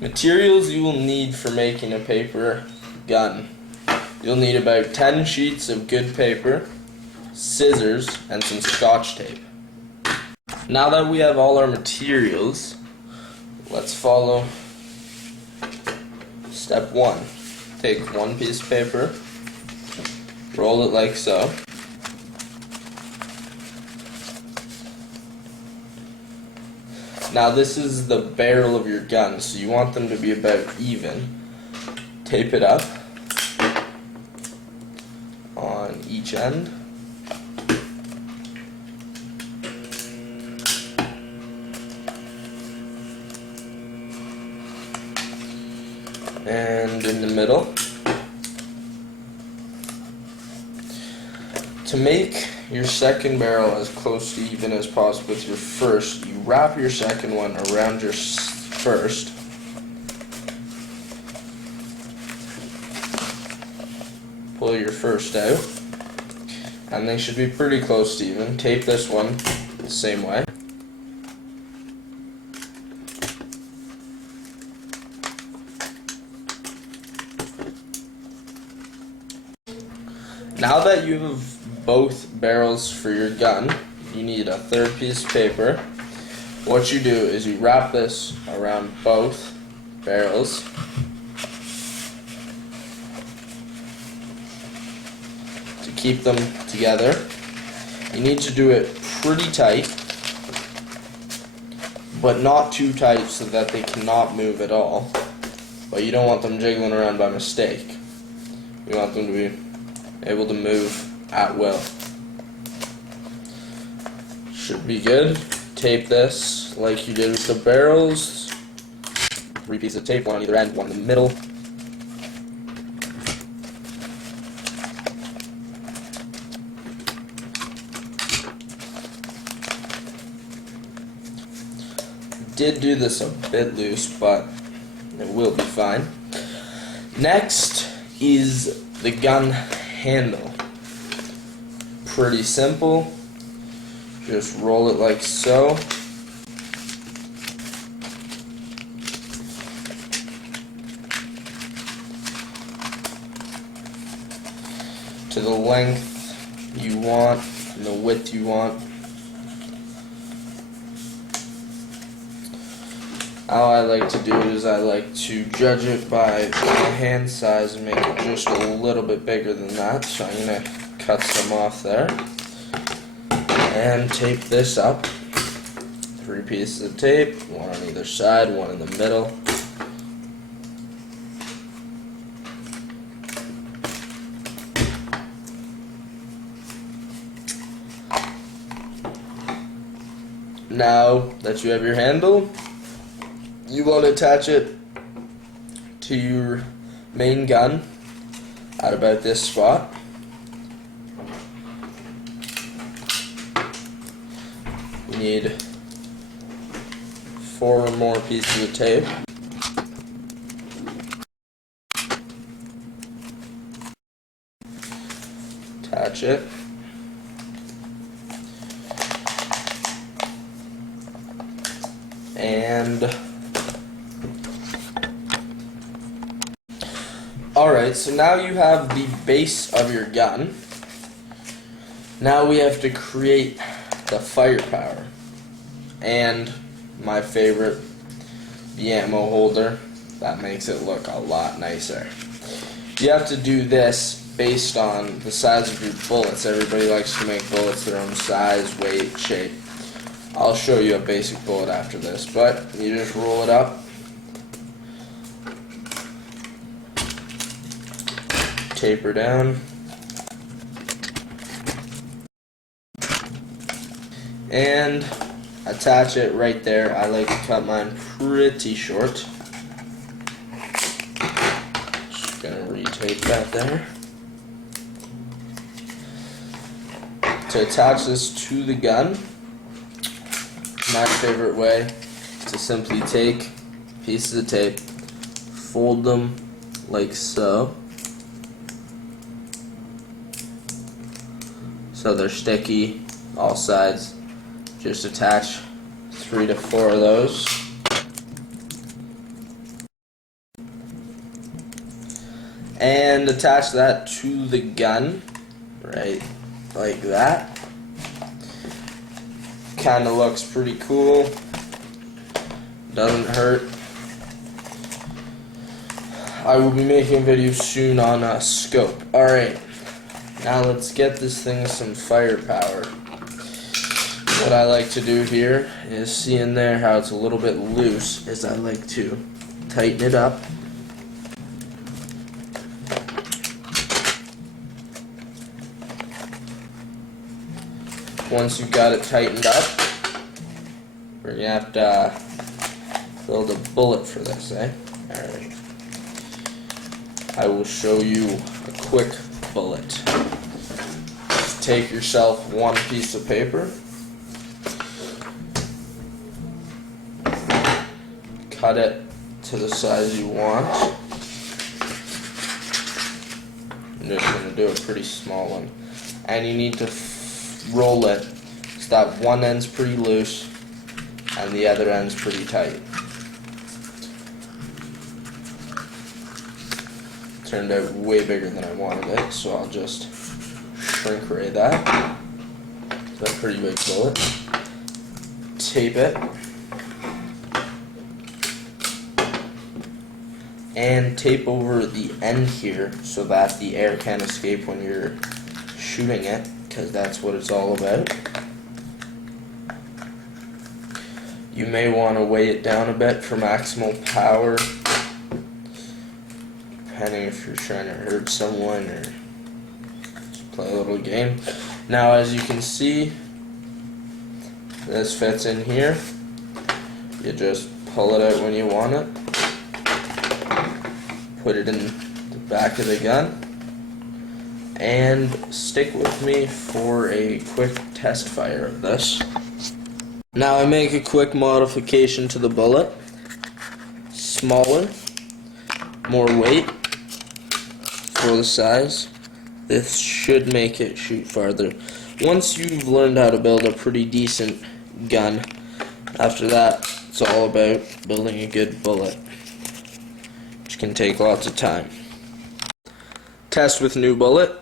Materials you will need for making a paper gun. You'll need about 10 sheets of good paper, scissors, and some Scotch tape. Now that we have all our materials, let's follow step 1. Take one piece of paper, roll it like so. Now this is the barrel of your gun, so you want them to be about even. Tape it up on each end. And in the middle. To make your second barrel as close to even as possible with your first, you wrap your second one around your first. Pull your first out, and they should be pretty close to even. Tape this one the same way. Now that you have both barrels for your gun, you need a third piece of paper. What you do is you wrap this around both barrels. To keep them together. You need to do it pretty tight, but not too tight so that they cannot move at all. But you don't want them jiggling around by mistake. You want them to be able to move at will. Should be good. Tape this like you did with the barrels. 3 pieces of tape, one on either end, one in the middle. Did do this a bit loose, but it will be fine. Next is the gun handle. Pretty simple. Just roll it like so. To the length you want and the width you want. How I like to do it is I like to judge it by my hand size and make it just a little bit bigger than that. So I'm going to cut some off there. And tape this up. 3 pieces of tape, one on either side, one in the middle. Now that you have your handle, you want to attach it to your main gun at about this spot. You need 4 or more pieces of tape. Attach it. And alright, so now you have the base of your gun. Now we have to create the firepower. And my favorite, the ammo holder. That makes it look a lot nicer. You have to do this based on the size of your bullets. Everybody likes to make bullets their own size, weight, shape. I'll show you a basic bullet after this, but you just roll it up. Taper down. And attach it right there. I like to cut mine pretty short. Just gonna retape that there. To attach this to the gun, my favorite way is to simply take pieces of tape, fold them like so, so they're sticky all sides. Just attach 3 to 4 of those. and attach that to the gun, right, like that. Kind of looks pretty cool. Doesn't hurt. I will be making videos soon on a scope. Alright, now let's get this thing some firepower. What I like to do here is, see in there how it's a little bit loose, is I like to tighten it up. Once you've got it tightened up, we're going to have to build a bullet for this, eh? Alright. I will show you a quick bullet. Just take yourself one piece of paper, cut it to the size you want. I'm just going to do a pretty small one. And you need to roll it so that one end's pretty loose and the other end's pretty tight. Turned out way bigger than I wanted it, so I'll just shrink ray that. That's a pretty big bullet. Tape it. And tape over the end here so that the air can't escape when you're shooting it, because that's what it's all about. You may want to weigh it down a bit for maximal power, depending if you're trying to hurt someone or just play a little game. Now, as you can see, this fits in here. You just pull it out when you want it, put it in the back of the gun, and stick with me for a quick test fire of this. Now I make a quick modification to the bullet. Smaller, more weight for the size. This should make it shoot farther. Once you've learned how to build a pretty decent gun, after that it's all about building a good bullet, which can take lots of time. Test with new bullet.